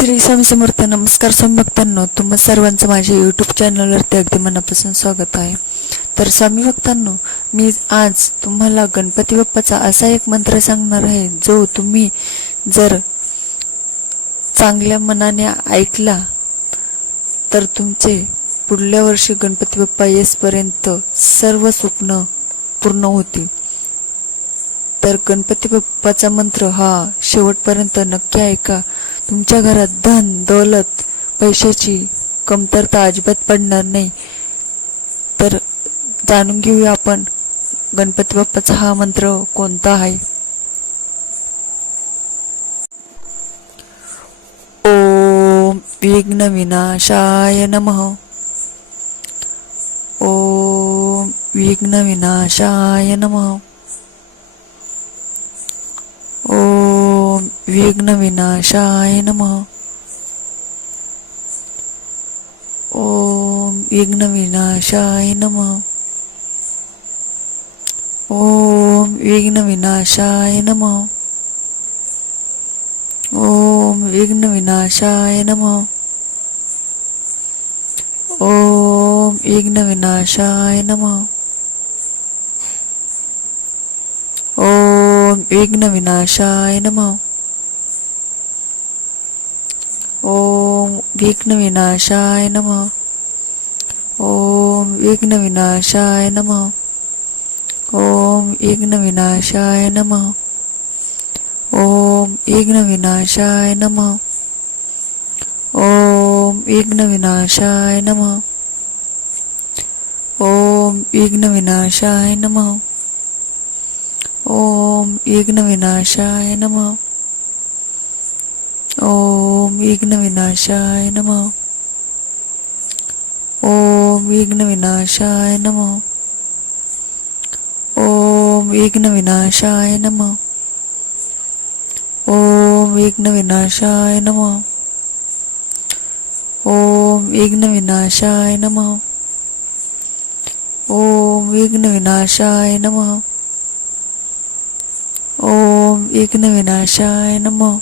श्री स्वामी समर्थ नमस्कार स्वामी भक्तांनो. तुम्हा सर्वांचं माझ्या यूट्यूब चॅनलवरती अगदी मनापासून स्वागत आहे. तर स्वामी भक्तांनो मी आज तुम्हाला गणपती बाप्पाचा असा एक मंत्र सांगणार आहे जो तुम्ही जर चांगल्या मनाने ऐकला तर तुमचे पुढल्या वर्षी गणपती बाप्पा येसपर्यंत सर्व स्वप्न पूर्ण होतील. तर गणपती बाप्पाचा मंत्र हा शेवटपर्यंत नक्की ऐका. तुमच्या घरात धन दौलत पैशाची कमतरता अजिबात पडणार नाही. तर जाणून घेऊया आपण गणपती बाप्पाचा हा मंत्र कोणता आहे? ओम विघ्न विनाशाय नम. ओम विघ्न विनाशाय नमः. ओम ओम विघ्न विघ्नविनाशाय नम। विघ्न विनाशाय नम। ॐ विघ्नविनाशाय नम। ॐ विघ्नविनाशाय नम। ॐ विघ्नविनाशाय नम। विघ्न विनाशाय नमः। ओम विघ्नविनाशाय नम। ओम विघ्नविनाशाय नम। ओम विघ्नविनाशाय नम। ओम विघ्नविनाशाय नम। ओम विघ्नविनाशाय नम। ओम विघ्नविनाशाय नम। ओम विघ्नविनाशाय नमः। ओम विघ्न विनाशाय नम। ओम विघ्न विनाशाय नमः। ओम विघ्न विनाशाय नम। ओम विघ्न विनाशाय नम। ओम विघ्न विनाशाय नमः। ओम विघ्न विनाशाय नमः। ओम विघ्न विनाशाय नमः।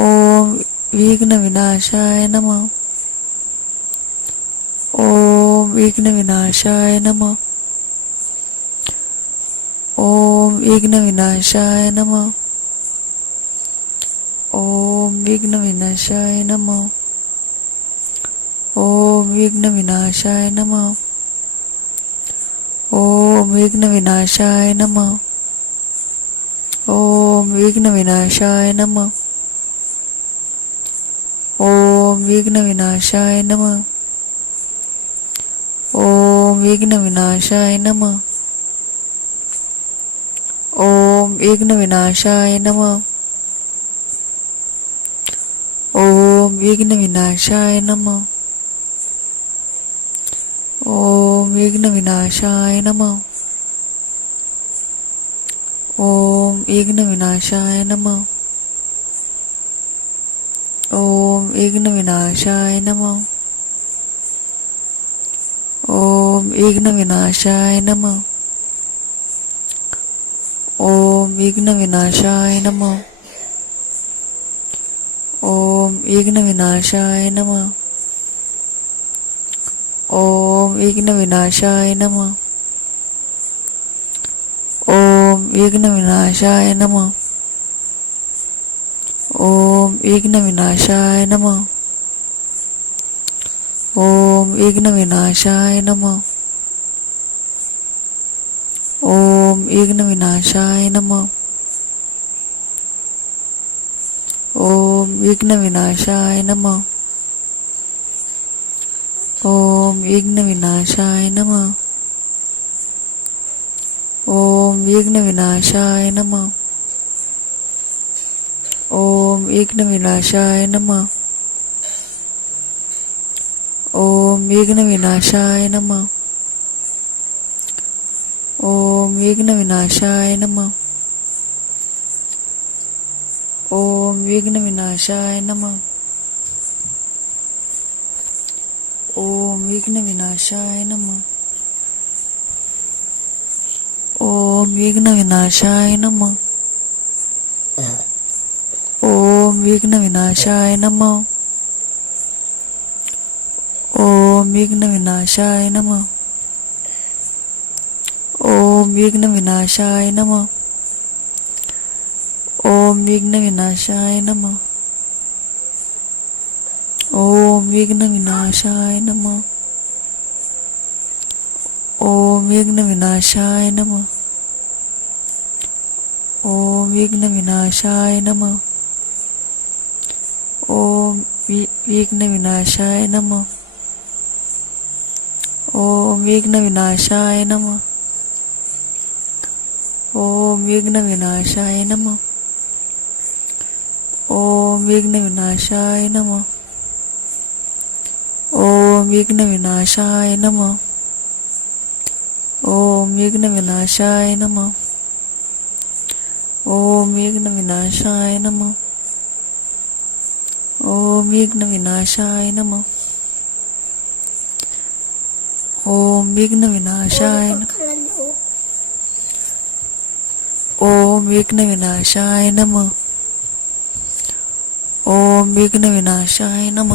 ओम ॐ विघ्नविनाशाय नमः। ॐ विघ्नविनाशाय नमः। विघ्न विनाशाय नमः। ॐ विघ्नविनाशाय नमः। ॐ विघ्नविनाशाय नमः। ॐ विघ्नविनाशाय नमः। विघ्न विनाशाय नमः। ओम विघ्न विनाशाय नमः। ओम विघ्न विनाशाय नमः। ओम विघ्न विनाशाय नमः। ओम विघ्न विनाशाय नमः। ओम विघ्न विनाशाय नमः। ओम विघ्न विनाशाय नमः। ओम इग्न विनाशाय नमः। ओम इग्न विनाशाय नमः। ओम इग्न विनाशाय नमः। ओम इग्न विनाशाय नमः। ओम इग्न विनाशाय नमः। ओम इग्न विनाशाय नमः। ओम विघ्न विनाशाय नमः। ओम विघ्न विनाशाय नमः। ओम विघ्न विनाशाय नमः। ओम विघ्न विनाशाय नमः। ओम विघ्न विनाशाय नमः। ओम विघ्न विनाशाय नमः। ओम विघ्न विनाशाय नमः। ओम विघ्न विनाशाय नमः। ओम विघ्न विनाशाय नमः। ओम विघ्न विनाशाय नमः। ओम विघ्न विघ्नविनाशाय नमः। ओम विघ्न विनाशाय नमः। ओम विघ्न विनाशाय नम। ओम विघ्न विनाशाय नम। ओम विघ्न विनाशाय नम। ओम विघ्न विनाशाय नम। ओम विघ्न विनाशाय नम। ओम विघ्न विनाशाय नम। ओम विघ्न विनाशाय नम। ओम वि- विघ्न विनाशाय नम। ओम विघ्न विनाशाय नम। ओम विघ्न विनाशाय नम। ओम विघ्न विनाशाय नम। ओम विघ्न विनाशाय नम। ओम विघ्न विनाशाय नम। ओम विघ्न विनाशाय नम। ओम विघ्न विनाशाय नम। ओम विघ्न विनाशाय नम। ओम विघ्न विनाशाय नम। ओम विघ्न विनाशाय नम।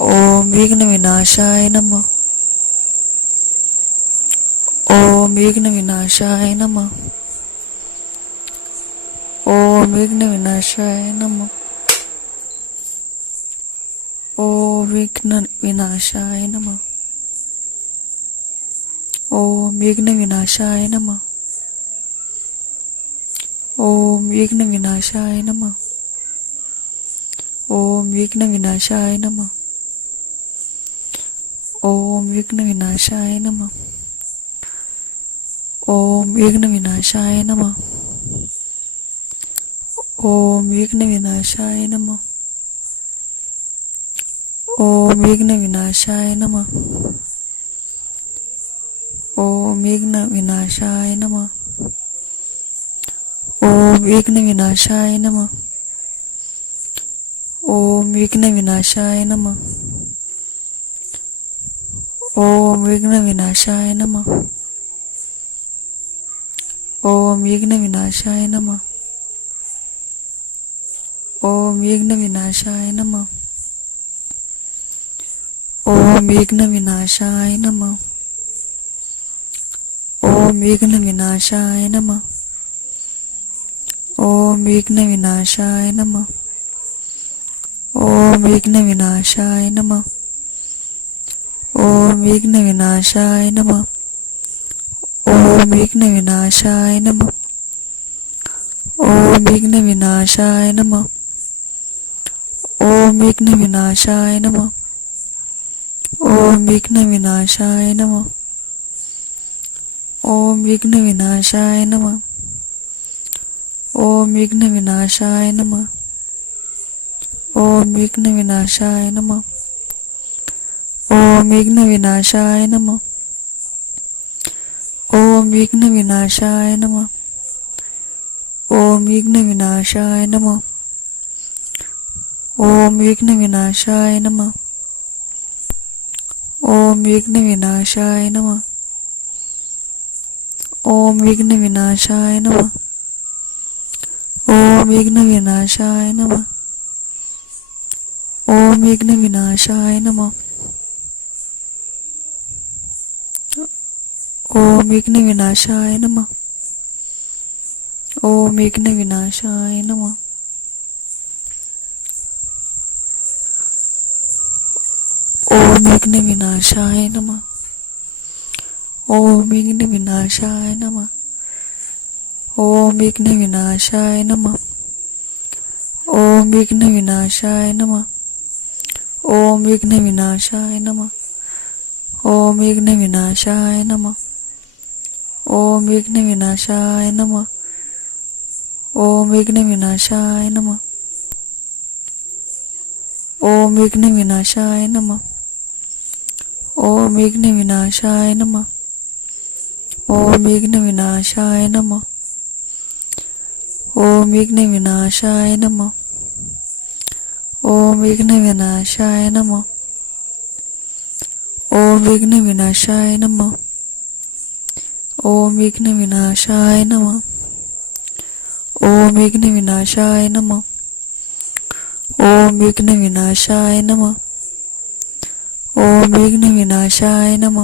ओम विघ्न विनाशाय नम। ओम विघ्न विनाशाय नम। ओम विघ्न विनाशाय नम. ओम विघ्न विनाशाय नम. ओम विघ्न विनाशाय नम. ओम विघ्न विनाशाय नम. ओम विघ्न विनाशाय नम. ओम विघ्न विनाशाय नम. ओम विघ्न विनाशाय नम. ओम विघ्न विनाशाय नम। ओम विघ्न विनाशाय नम। ओम विघ्न विनाशाय नम। ओम विघ्न विनाशाय नम। ओम विघ्न विनाशाय नम। ओम विघ्न विनाशाय नम। ओम विघ्न विनाशाय नमः। ओम विघ्न विनाशाय नम। ओम विघ्न विनाशाय नम। ओम विघ्न विनाशाय नम। ओम विघ्न विनाशाय नम। ओम विघ्न विनाशाय नम। ओम विघ्न विनाशाय नम। ओम विघ्न विनाशाय नम। ओम विघ्न विनाशाय नम। ओम विघ्न विनाशाय नम। ओम विघ्न विनाशाय नम। ओम विघ्न विनाशाय नम। ओम विघ्न विनाशाय नम। ओम विघ्न विनाशाय नम। ओम विघ्न विनाशाय नम। ओम विघ्न विनाशाय नम। ओम विघ्न विनाशाय नमः। ओम विघ्न विनाशाय नम। ओम विघ्न विनाशाय नम। ओम विघ्न विनाशाय नम। ओम विघ्न विनाशाय नम। ओम विघ्न विनाशाय नम। ओम विघ्न विनाशाय नम। ओम विघ्न विनाशाय नम। ओम विघ्न विनाशाय नम। ओम विघ्न विनाशाय नम। ओम विघ्न विनाशाय नम। ओम विघ्न विनाशाय नम। ओम विघ्न विनाशाय नम। ओम विघ्न विनाशाय नम। ओम विघ्न विनाशाय नम। ओम विघ्न विनाशाय नम। ओम विघ्न विनाशाय नम। ओम विघ्न विनाशाय नम। ओम विघ्न विनाशाय नम। ओम विघ्न विनाशाय नम। ओम विघ्न विनाशाय नम। ओम विघ्न विनाशाय नम। ओम विघ्न विनाशाय नम। ओम विघ्न विनाशाय नम। ओम विघ्न विनाशाय नमः। ओम विघ्न विनाशाय नम।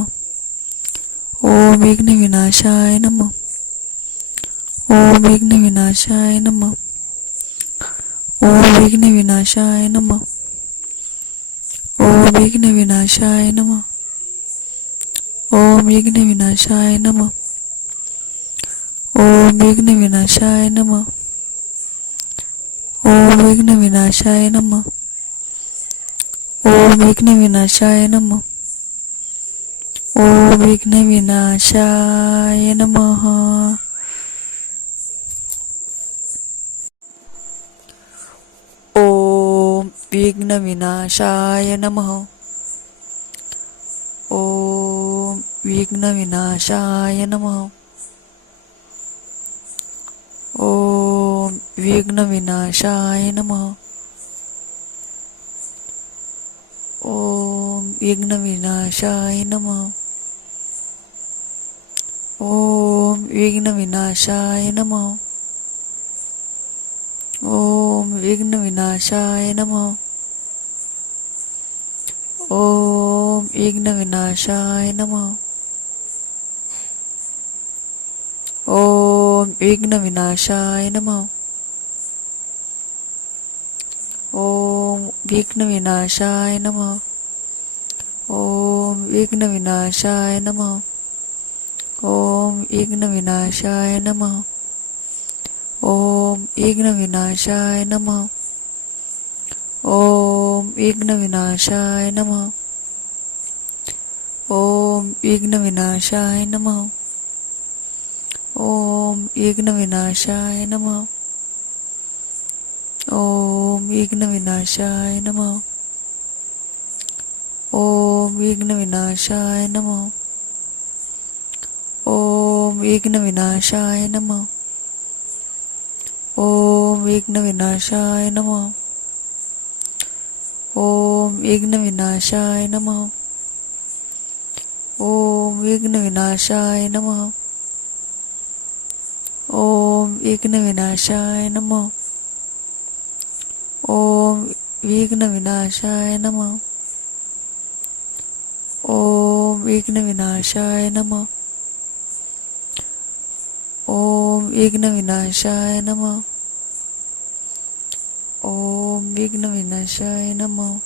ओम विघ्न विनाशाय नम। ओम विघ्न विनाशाय नम। ओम विघ्न विनाशाय नम। ओम विघ्न विनाशाय नम। ओम विघ्न विनाशाय नम। ओम विघ्न विनाशाय नम। ओम विघ्न विनाशाय नम। ओम विघ्न विनाशाय नम। ओम विघ्न विनाशाय नमः। ओम विघ्न विनाशाय नमः। ओम विघ्न विनाशाय नमः। ओम विघ्न विनाशाय नमः। ॐ विघ्नविनाशाय नमः। ॐ विघ्नविनाशाय नमः। ॐ विघ्नविनाशाय नमः। ॐ विघ्नविनाशाय नमः। ॐ विघ्नविनाशाय नमः। ओम विघ्नविनाशाय नम। ओम विघ्नविनाशाय नम। ओम विघ्नविनाशाय नम। ओम विघ्नविनाशाय नम। ओम विघ्नविनाशाय नम। ओम विघ्नविनाशाय नम। ओम विघ्नविनाशाय नमः। ओम विघ्न विनाशाय नमः। ओम विघ्न विनाशाय नमः। ओम विघ्न विनाशाय नमः। ओम विघ्न विनाशाय नमः। ओम विघ्न विनाशाय नमः। ओम विघ्न विनाशाय नमः। ओम विघ्न विनाशाय नमः। ओम ॐ विघ्नविनाशाय नमः। ॐ विघ्नविनाशाय नमः। विघ्न विनाशाय नमः। ॐ विघ्नविनाशाय नमः।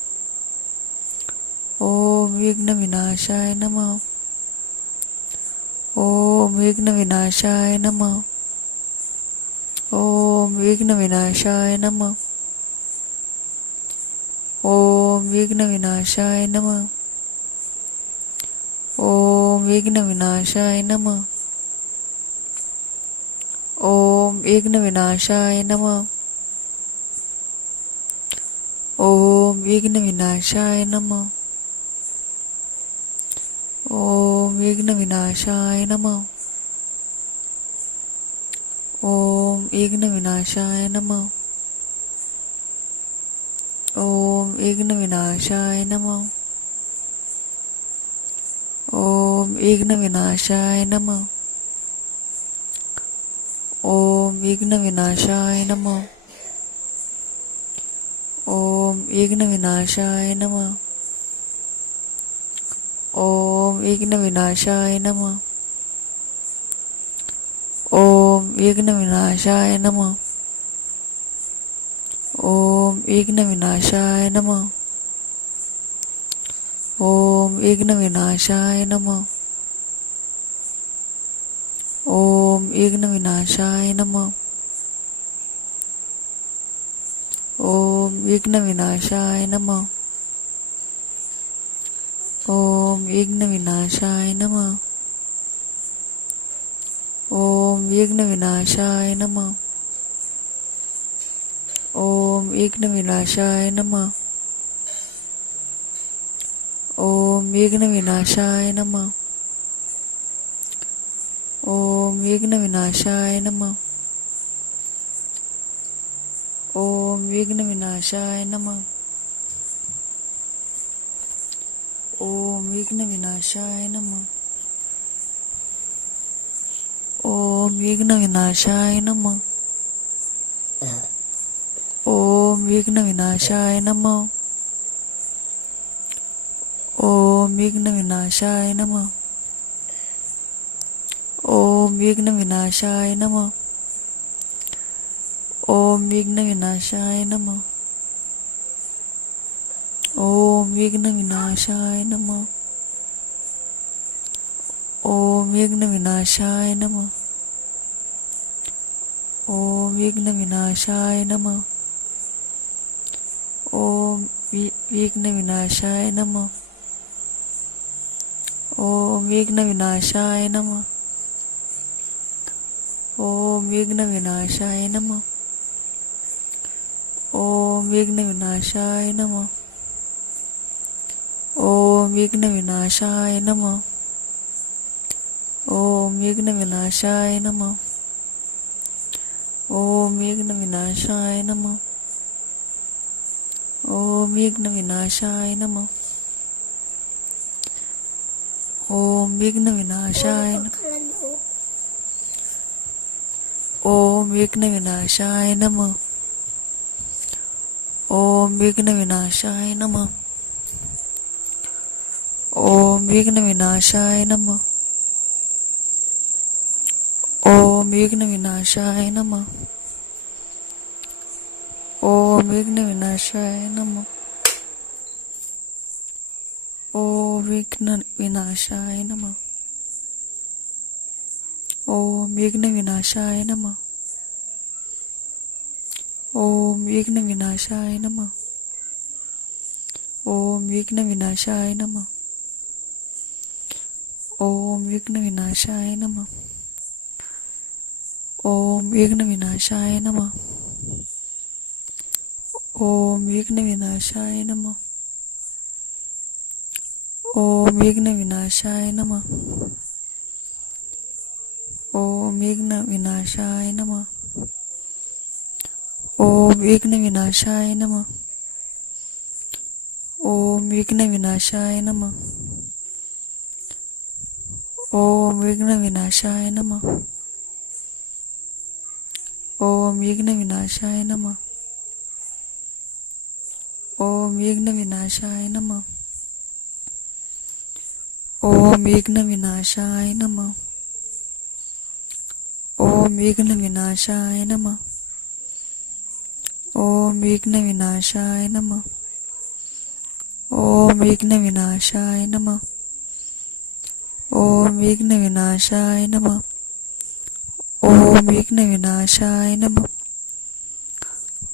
ॐ विघ्नविनाशाय नमः। ॐ विघ्नविनाशाय नमः। विघ्न विनाशाय नमः। ओम विघ्न विनाशाय नम। ओम विघ्न विनाशाय नम। ओम विघ्न विनाशाय नम। ओम विघ्न विनाशाय नम। ओम विघ्न विनाशाय नम। ओम विघ्न विनाशाय नमः। ओम ॐ विघ्नविनाशाय नमः। ओम ॐ विघ्नविनाशाय नमः। ॐ विघ्नविनाशाय नमः। ओम ॐ विघ्नविनाशाय नमः। ओम ॐ विघ्नविनाशाय नमः। ओम विघ्न विनाशाय नमः। ओम विघ्नविनाशाय नम। ओम विघ्नविनाशाय नम। ओम विघ्नविनाशाय नम। ओम विघ्न विनाशाय नम। ओम विघ्नविनाशाय नम। ओम विघ्न विनाशाय नमः। ओम विघ्नविनाशाय नम। ओम विघ्नविनाशाय नम। ओम विघ्नविनाशाय नम। ओम विघ्नविनाशाय नम। ओम विघ्नविनाशाय नम। ओम विघ्नविनाशाय नमः। ओम विघ्न विनाशाय नम। ओम विघ्न विनाशाय नम। ओम विघ्न विनाशाय नम। ओम विघ्न विनाशाय नम। ओम विघ्न विनाशाय नम। ओम विघ्न विनाशाय नम। ओम विघ्न विनाशाय नम। ओम वि- विघ्न विनाशाय नम। ओम विघ्न विनाशाय नम। ओम विघ्न विनाशाय नम। ओम विघ्न विनाशाय नम। ओम विघ्न विनाशाय नम। ओम विघ्न विनाशाय नम। ओम विघ्न विनाशाय नम। ओम विघ्न विनाशाय नम। ओम विघ्न विनाशाय ओम विघ्न विनाशाय नम। ओम विघ्न विनाशाय नम। ओम विघ्न विनाशाय नम। ओम विघ्न विनाशाय नम। ओम विघ्न विनाशाय नम ओम विघ्न विनाशाय नम ओम विघ्न विनाशाय नम ओम विघ्न विनाशाय नम ओम विघ्न विनाशाय नम ओम विघ्न विनाशाय नम ओम विघ्न विनाशाय नम ओम विघ्न विनाशाय नम। ओम विघ्न विनाशाय नम। ओम विघ्न विनाशाय नम। ओम विघ्न विनाशाय नम। ओम विघ्न विनाशाय नम। ओम विघ्न विनाशाय नम। ओम विघ्न विनाशाय नमः। ओम विघ्न विनाशाय नम। ओम विघ्न विनाशाय नम। ओम विघ्न विनाशाय नम। ओम विघ्न विनाशाय नम। ओम विघ्न विनाशाय नम। ओम विघ्न विनाशाय नम। ओम विघ्न विनाशाय नम।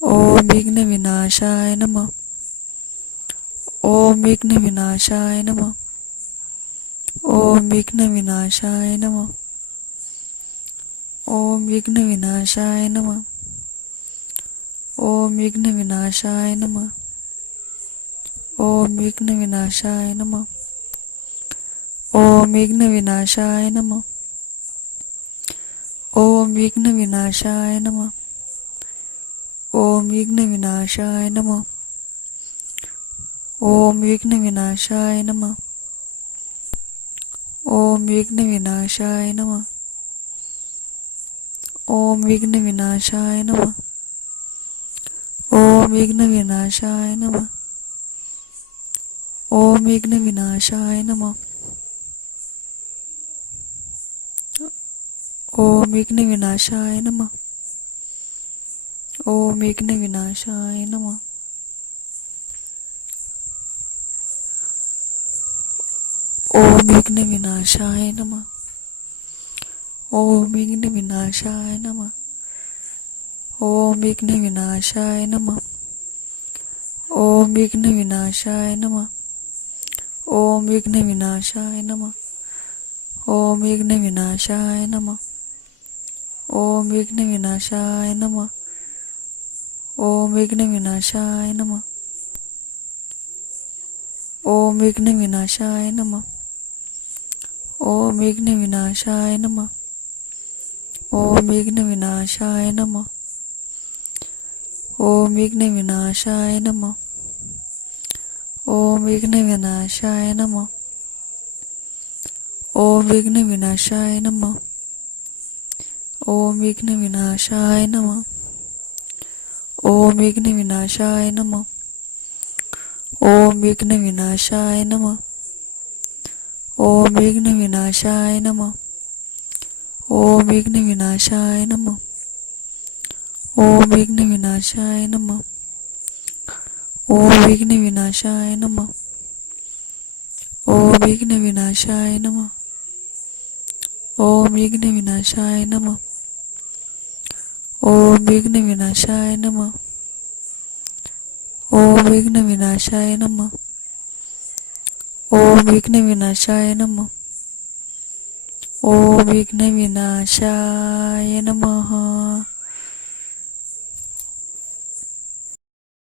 ओम विघ्न विनाशाय नम। ओम विघ्न विनाशाय नम। ओम विघ्न विनाशाय नम। ओम विघ्न विनाशाय नम। ओम विघ्न विनाशाय नम। ओम विघ्न विनाशाय नम। ओम विघ्न विनाशाय नम। ओम विघ्न विनाशाय नम। ओम विघ्न विनाशाय नमः। ओम विघ्न विनाशाय नम. ओम विघ्न विनाशाय नम. ओम विघ्न विनाशाय नम. ओम विघ्न विनाशाय नम. ओम विघ्न विनाशाय नम. ओम विघ्न विनाशाय नम. ओम विघ्न विनाशाय नम. विघ्न विनाशाय नम ओम विघ्न विनाशाय नम ओम विघ्न विनाशाय नम ओम विघ्न विनाशाय नम ओम विघ्न विनाशाय नम ओम विघ्न विनाशाय नम ओम विघ्न विनाशाय नम ओम विघ्न विनाशाय नम ओम विघ्न विनाशाय नम ओम विघ्न विनाशाय नम। ओम विघ्न विनाशाय नम। ओम विघ्न विनाशाय नम। ओम विघ्न विनाशाय नम। ओम विघ्न विनाशाय नम। ओम विघ्न विनाशाय नम। ओम विघ्न विनाशाय नम। ओम विघ्न विनाशाय नम। ओम विघ्न विनाशाय नम। ओम विघ्न विनाशाय नम। ओम विघ्न विनाशाय नम। ओम विघ्न विनाशाय नम। ओम विघ्न विनाशाय नम। ओम विघ्न विनाशाय नम। ओम विघ्न विनाशाय नम। ओम विघ्न विनाशाय नमः। ओम विघ्न विनाशाय नम। ओम विघ्न विनाशाय नमः।